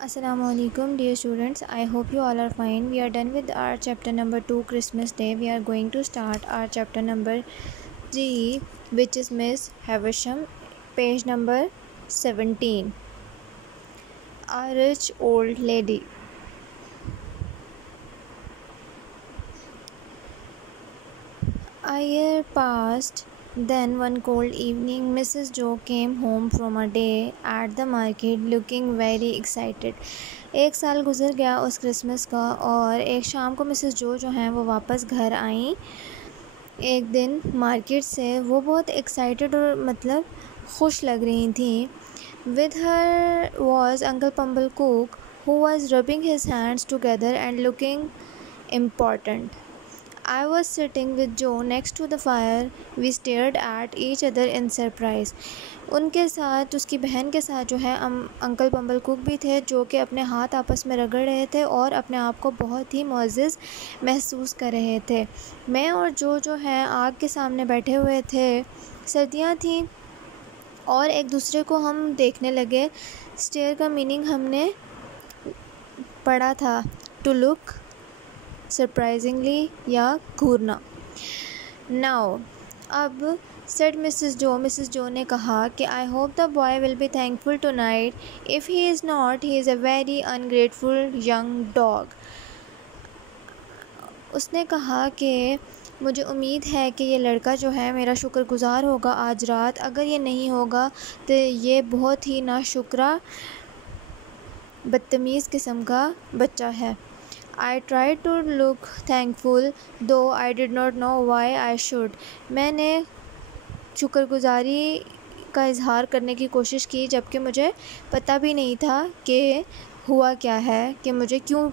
Assalamualaikum dear students. I hope you all are fine. We are done with our chapter number 2 Christmas Day. We are going to start our chapter number 3, which is Miss Havisham, page number 17. A rich old lady. A year passed. Then one cold evening Mrs. Joe came home from a day at the market looking very excited. एक साल गुजर गया उस Christmas का और एक शाम को मिसेस जो हैं वो वापस घर आईं एक दिन मार्केट से। वो बहुत एक्साइटेड और मतलब खुश लग रही थी। With her was uncle Pumblechook who was rubbing his hands together and looking important. I was sitting with Joe next to the fire. We stared at each other in surprise. उनके साथ उसकी बहन के साथ जो है uncle पम्बल cook भी थे, जो कि अपने हाथ आपस में रगड़ रहे थे और अपने आप को बहुत ही मुअज़्ज़ज़ महसूस कर रहे थे। मैं और जो है आग के सामने बैठे हुए थे। सर्दियाँ थीं और एक दूसरे को हम देखने लगे। स्टेयर का मीनिंग हमने पढ़ा था, टू लुक सरप्राइजिंगली या घूरना। नाउ अब सेड मिसेस जो ने कहा कि I hope the boy will be thankful tonight. If he is not he is a very ungrateful young dog. उसने कहा कि मुझे उम्मीद है कि ये लड़का जो है मेरा शुक्रगुज़ार होगा आज रात। अगर ये नहीं होगा तो ये बहुत ही नाशुक्रा बदतमीज़ किस्म का बच्चा है। I tried to look thankful, though I did not know why I should. मैंने शुक्रगुज़ारी का इजहार करने की कोशिश की, जबकि मुझे पता भी नहीं था कि हुआ क्या है, कि मुझे क्यों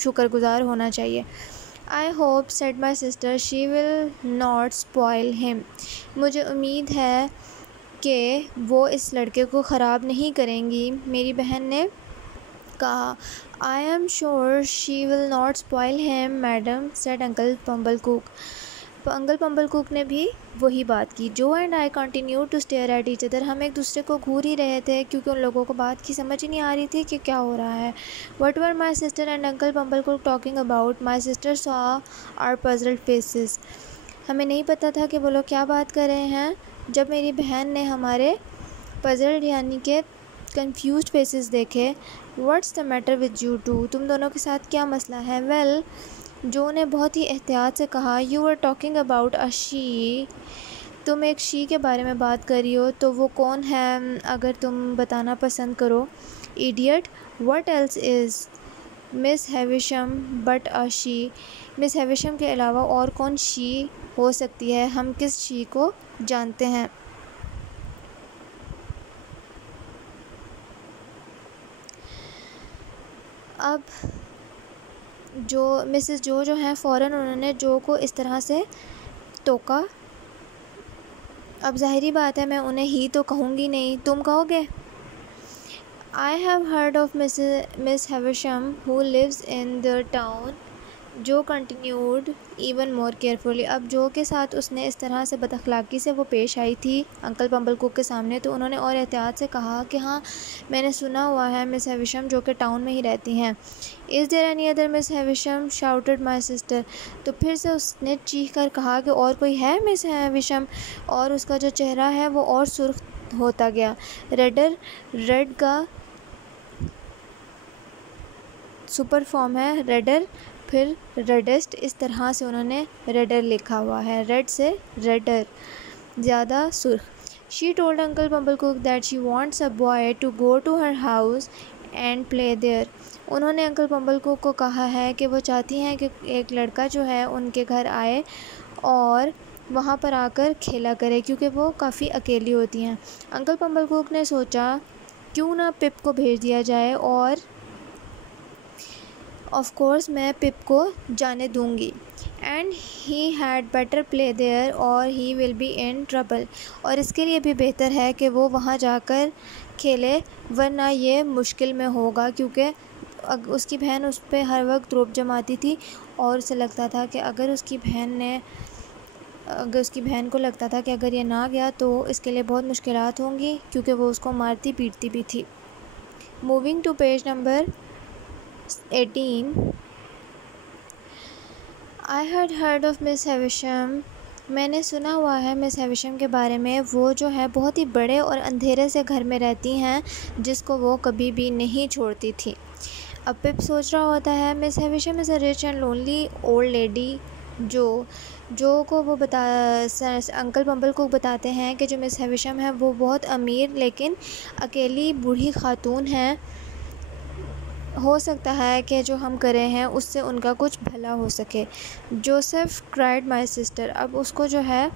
शुक्रगुज़ार होना चाहिए। I hope, said my sister, she will not spoil him. मुझे उम्मीद है कि वो इस लड़के को ख़राब नहीं करेंगी, मेरी बहन ने कहा। I am sure she will not spoil him, madam, said Uncle Pumble Cook. Uncle Pumblechook ने भी वही बात की। Joe and I continue to stare at each other. हम एक दूसरे को घूर ही रहे थे क्योंकि उन लोगों को बात की समझ ही नहीं आ रही थी कि क्या हो रहा है। What were my sister and uncle Pumblechook talking about. My sister saw our puzzled faces. हमें नहीं पता था कि वो लोग क्या बात कर रहे हैं, जब मेरी बहन ने हमारे पजल्ड यानी कि कन्फ्यूज्ड फेसेस देखे। What's the matter with you two. तुम दोनों के साथ क्या मसला है। वेल, जो ने बहुत ही एहतियात से कहा, you are talking about a she. तुम एक शी के बारे में बात कर रही हो, तो वो कौन है अगर तुम बताना पसंद करो। Idiot, what else is Miss Havisham but a she. Miss Havisham के अलावा और कौन शी हो सकती है, हम किस शी को जानते हैं। अब जो मिसेस जो हैं फ़ौरन उन्होंने जो को इस तरह से टोका। अब ज़ाहिरी बात है मैं उन्हें ही तो कहूँगी नहीं, तुम कहोगे। I have heard of Miss Havisham who lives in the town. Joe continued even more carefully. अब जो के साथ उसने इस तरह से बदअखलाक़ी से वो पेश आई थी अंकल पम्बल कुक के सामने, तो उन्होंने और एहतियात से कहा कि हाँ, मैंने सुना हुआ है मिस हैविशम जो कि टाउन में ही रहती हैं। Is there any other Miss Havisham, shouted my sister. तो फिर से उसने चीख कर कहा कि और कोई है मिस हैविशम, और उसका जो चेहरा है वो और सुर्ख होता गया। रेडर, रेड का सुपर फॉर्म है रेडर, फिर रेडेस्ट, इस तरह से उन्होंने रेडर लिखा हुआ है, रेड से रेडर, ज़्यादा सुर्ख। She told uncle Pumblechook that she wants a boy to go to her house and play there. उन्होंने अंकल पम्बल कुक को कहा है कि वो चाहती हैं कि एक लड़का जो है उनके घर आए और वहाँ पर आकर खेला करे, क्योंकि वो काफ़ी अकेली होती हैं। अंकल पम्बल कुक ने सोचा क्यों ना पिप को भेज दिया जाए, और ऑफ कोर्स मैं पिप को जाने दूंगी। And he had better play there और he will be in trouble. और इसके लिए भी बेहतर है कि वो वहाँ जाकर खेले, वरना ये मुश्किल में होगा, क्योंकि उसकी बहन उस पर हर वक्त रोब जमाती थी और उसे लगता था कि अगर उसकी बहन को लगता था कि अगर ये ना गया तो इसके लिए बहुत मुश्किलात होंगी, क्योंकि वो उसको मारती पीटती भी थी। Moving to page number 18. I had heard of Miss Havisham. मैंने सुना हुआ है मिस हैविशम के बारे में. वो जो है बहुत ही बड़े और अंधेरे से घर में रहती हैं जिसको वो कभी भी नहीं छोड़ती थी. अब पिप सोच रहा होता है Miss Havisham is a rich and lonely old lady. जो को वो अंकल बम्बल को बताते हैं कि जो मिस हैविशम है वो बहुत अमीर लेकिन अकेली बूढ़ी खातून है. हो सकता है कि जो हम करे हैं उससे उनका कुछ भला हो सके. Joseph cried my sister. अब उसको जो है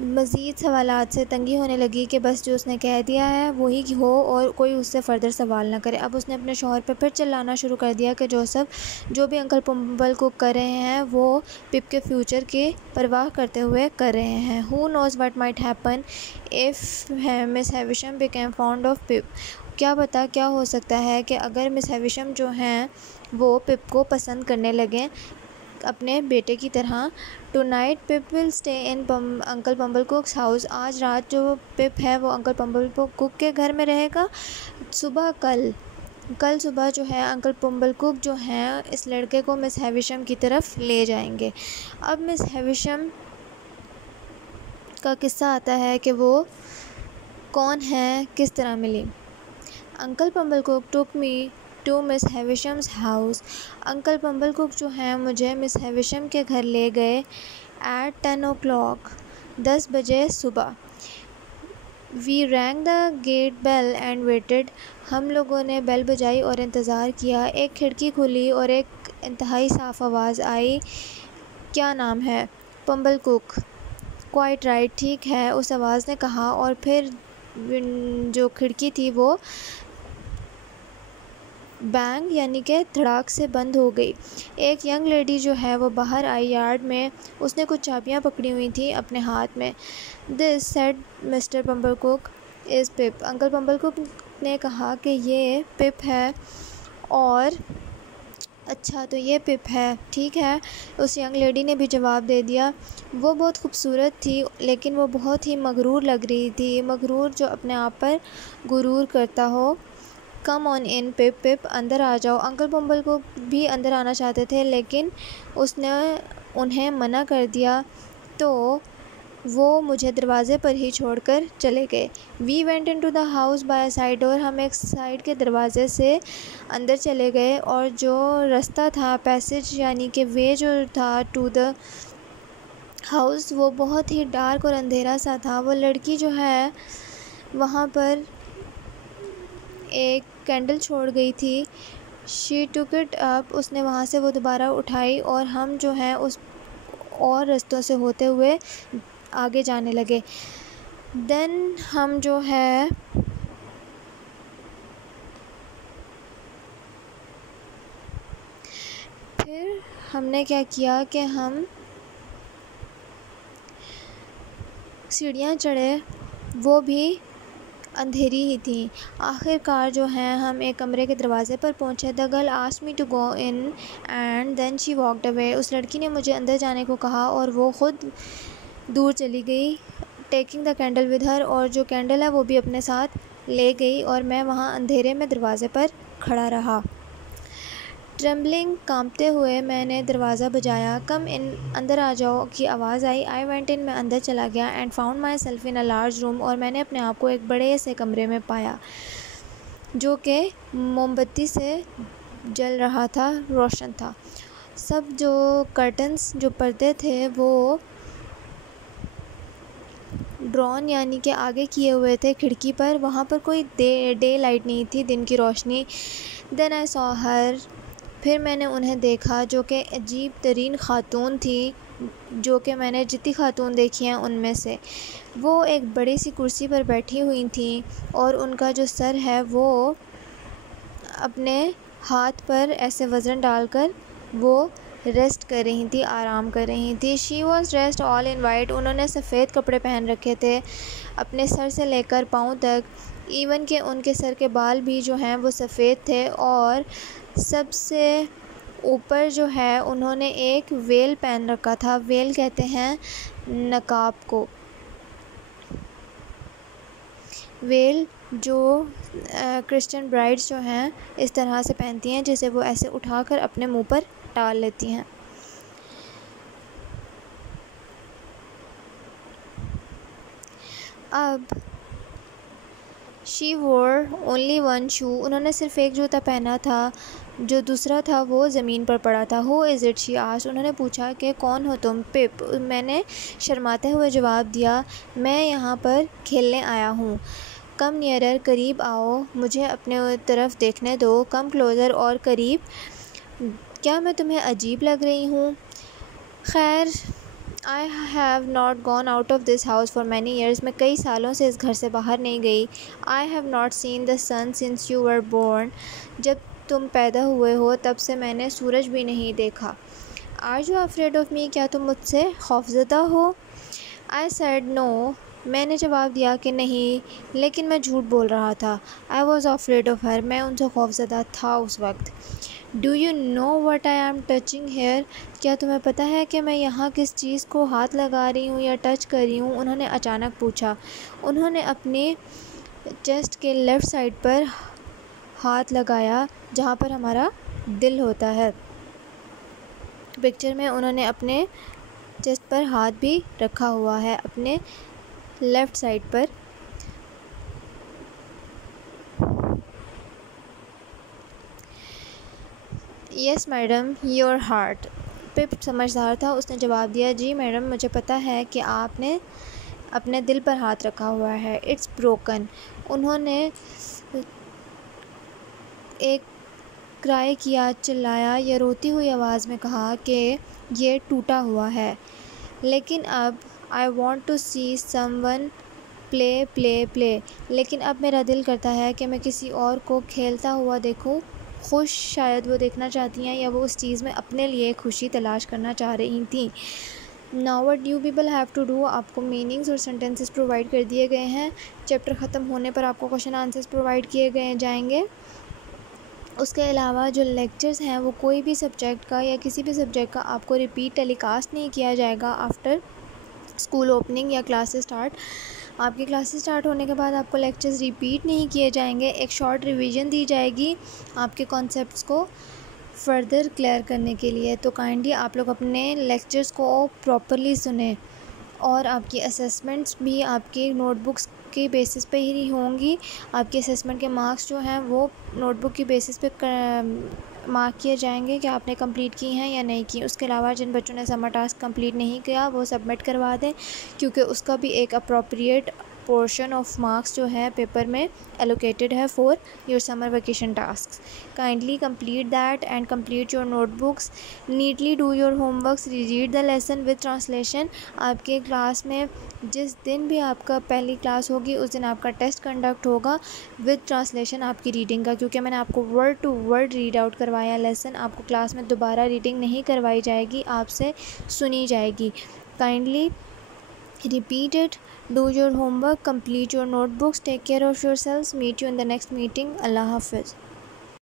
मज़ीद सवालात से तंगी होने लगी कि बस जो उसने कह दिया है वही हो और कोई उससे फ़र्दर सवाल ना करे. अब उसने अपने शौहर पर फिर चिल्लाना शुरू कर दिया कि जोसेफ जो भी अंकल बम्बल को कर रहे हैं वो पिप के फ्यूचर की परवाह करते हुए कर रहे हैं. Who knows what might happen if Miss Havisham became fond of Pip. क्या पता क्या हो सकता है कि अगर मिस हैविशम जो हैं वो पिप को पसंद करने लगें अपने बेटे की तरह. Tonight Pip will stay in uncle Pumblechook's house. आज रात जो पिप है वो अंकल बम्बल कुक के घर में रहेगा. कल सुबह जो है अंकल बम्बल कुक जो हैं इस लड़के को मिस हैविशम की तरफ ले जाएंगे. अब मिस हैविशम का किस्सा आता है कि वो कौन है, किस तरह मिली. Uncle Pumblechook took me to Miss Havisham's house. Uncle Pumblechook जो हैं मुझे मिस हैविशम के घर ले गए एट 10 o'clock 10 बजे सुबह. We rang the gate bell and waited. हम लोगों ने बेल बजाई और इंतज़ार किया. एक खिड़की खुली और एक इंतहाई साफ़ आवाज़ आई. क्या नाम है? बम्बल कुक. क्वाइट राइट, ठीक है, उस आवाज़ ने कहा और फिर जो खिड़की थी वो बैंग यानी कि धड़ाक से बंद हो गई. एक यंग लेडी जो है वो बाहर आई यार्ड में. उसने कुछ चाबियां पकड़ी हुई थी अपने हाथ में. This said mister bumble cook is pip. Uncle bumble cook ने कहा कि ये पिप है. और अच्छा, तो ये पिप है, ठीक है, उस यंग लेडी ने भी जवाब दे दिया. वो बहुत खूबसूरत थी लेकिन वो बहुत ही मगरूर लग रही थी. मगरूर जो अपने आप पर गुरूर करता हो. कम ऑन इन पिप. पिप अंदर आ जाओ. अंकल बम्बल को भी अंदर आना चाहते थे लेकिन उसने उन्हें मना कर दिया तो वो मुझे दरवाज़े पर ही छोड़कर चले गए. We went in to the house by side door. हम एक साइड के दरवाज़े से अंदर चले गए और जो रास्ता था पैसेज यानी कि वे जो था टू द हाउस वो बहुत ही डार्क और अंधेरा सा था. वो लड़की जो है वहाँ पर एक कैंडल छोड़ गई थी. She took it up. उसने वहाँ से वो दोबारा उठाई और हम जो है उस और रास्तों से होते हुए आगे जाने लगे. देन हम जो है फिर हमने क्या किया कि हम सीढ़ियाँ चढ़े. वो भी अंधेरी ही थी. आखिरकार जो है हम एक कमरे के दरवाज़े पर पहुँचे. The girl asked me to go in and then she walked away. उस लड़की ने मुझे अंदर जाने को कहा और वो ख़ुद दूर चली गई. Taking the candle with her. और जो कैंडल है वो भी अपने साथ ले गई और मैं वहाँ अंधेरे में दरवाज़े पर खड़ा रहा. ट्रेम्बलिंग, कांपते हुए मैंने दरवाज़ा बजाया. कम इन, अंदर आ जाओ की आवाज़ आई. I went in. मैं अंदर चला गया and found my self in a large room. और मैंने अपने आप को एक बड़े से कमरे में पाया जो कि मोमबत्ती से जल रहा था, रोशन था. सब जो कर्टन्स जो पर्दे थे वो ड्रॉन यानी कि आगे किए हुए थे खिड़की पर. वहाँ पर कोई डे लाइट नहीं थी, दिन की रोशनी. Then I saw her. फिर मैंने उन्हें देखा जो कि अजीब तरीन ख़ातून थी जो कि मैंने जितनी ख़ातून देखी हैं उनमें से. वो एक बड़ी सी कुर्सी पर बैठी हुई थी और उनका जो सर है वो अपने हाथ पर ऐसे वज़न डालकर वो रेस्ट कर रही थी, आराम कर रही थी. She was dressed all in white. उन्होंने सफ़ेद कपड़े पहन रखे थे अपने सर से लेकर पाँव तक. इवन के उनके सर के बाल भी जो हैं वो सफ़ेद थे. और सबसे ऊपर जो है उन्होंने एक वेल पहन रखा था. वेल कहते हैं नकाब को. वेल जो क्रिश्चियन ब्राइड्स जो हैं इस तरह से पहनती हैं, जिसे वो ऐसे उठाकर अपने मुंह पर टाल लेती हैं। अब शी वोर ओनली वन शू, उन्होंने सिर्फ एक जूता पहना था, जो दूसरा था वो ज़मीन पर पड़ा था। Who is it, she asked, उन्होंने पूछा कि कौन हो तुम। पिप, मैंने शर्माते हुए जवाब दिया, मैं यहाँ पर खेलने आया हूँ। कम नियरर, करीब आओ, मुझे अपने तरफ देखने दो। कम क्लोज़र, और करीब। क्या मैं तुम्हें अजीब लग रही हूँ? खैर, आई have not gone out of this house for many years, मैं कई सालों से इस घर से बाहर नहीं गई। I have not seen the sun since you were born, जब तुम पैदा हुए हो तब से मैंने सूरज भी नहीं देखा। Are you afraid of me, क्या तुम मुझसे खौफज़दा हो? आई सेड नो, मैंने जवाब दिया कि नहीं, लेकिन मैं झूठ बोल रहा था। I was afraid of her, मैं उनसे खौफज़दा था उस वक्त। Do you know what I am touching here, क्या तुम्हें पता है कि मैं यहाँ किस चीज़ को हाथ लगा रही हूँ या टच कर रही हूँ? उन्होंने अचानक पूछा। उन्होंने अपने चेस्ट के लेफ़्ट साइड पर हाथ लगाया, जहाँ पर हमारा दिल होता है। पिक्चर में उन्होंने अपने चेस्ट पर हाथ भी रखा हुआ है, अपने लेफ़्ट साइड पर। Yes madam, your heart. Pip समझदार था, उसने जवाब दिया, जी मैडम, मुझे पता है कि आपने अपने दिल पर हाथ रखा हुआ है। इट्स ब्रोकन, उन्होंने एक क्राई किया, चिल्लाया या रोती हुई आवाज़ में कहा कि ये टूटा हुआ है। लेकिन अब I want to see someone play play play, लेकिन अब मेरा दिल करता है कि मैं किसी और को खेलता हुआ देखूं। खुश शायद वो देखना चाहती हैं, या वो उस चीज़ में अपने लिए खुशी तलाश करना चाह रही थी। Now what you people have to do, आपको मीनिंग्स और सेंटेंसेस प्रोवाइड कर दिए गए हैं। चैप्टर ख़त्म होने पर आपको क्वेश्चन आंसर्स प्रोवाइड किए गए जाएंगे। उसके अलावा जो लेक्चर्स हैं वो कोई भी सब्जेक्ट का या किसी भी सब्जेक्ट का आपको रिपीट टेलीकास्ट नहीं किया जाएगा आफ्टर स्कूल ओपनिंग या क्लासेस स्टार्ट। आपकी क्लासेस स्टार्ट होने के बाद आपको लेक्चर्स रिपीट नहीं किए जाएंगे, एक शॉर्ट रिवीजन दी जाएगी आपके कॉन्सेप्ट्स को फर्दर क्लियर करने के लिए। तो काइंडली आप लोग अपने लेक्चर्स को प्रॉपरली सुने, और आपकी असेसमेंट्स भी आपकी नोटबुक्स के बेसिस पे ही होंगी। आपके असेसमेंट के मार्क्स जो हैं वो नोटबुक की बेसिस पे मार्क किए जाएंगे कि आपने कंप्लीट की हैं या नहीं की। उसके अलावा जिन बच्चों ने समर टास्क कंप्लीट नहीं किया वो सबमिट करवा दें, क्योंकि उसका भी एक अप्रोप्रिएट पोर्शन ऑफ मार्क्स जो है पेपर में एलोकेटेड है for your summer vacation task. Kindly complete that and complete your notebooks, neatly do your homeworks, read the lesson with translation. आपके क्लास में जिस दिन भी आपका पहली क्लास होगी उस दिन आपका टेस्ट कंडक्ट होगा विद ट्रांसलेशन आपकी रीडिंग का, क्योंकि मैंने आपको word to word read out करवाया लेसन। आपको क्लास में दोबारा रीडिंग नहीं करवाई जाएगी, आपसे सुनी जाएगी। Kindly repeat it, do your homework, complete your notebooks, take care of yourselves, meet you in the next meeting. Allah Hafiz.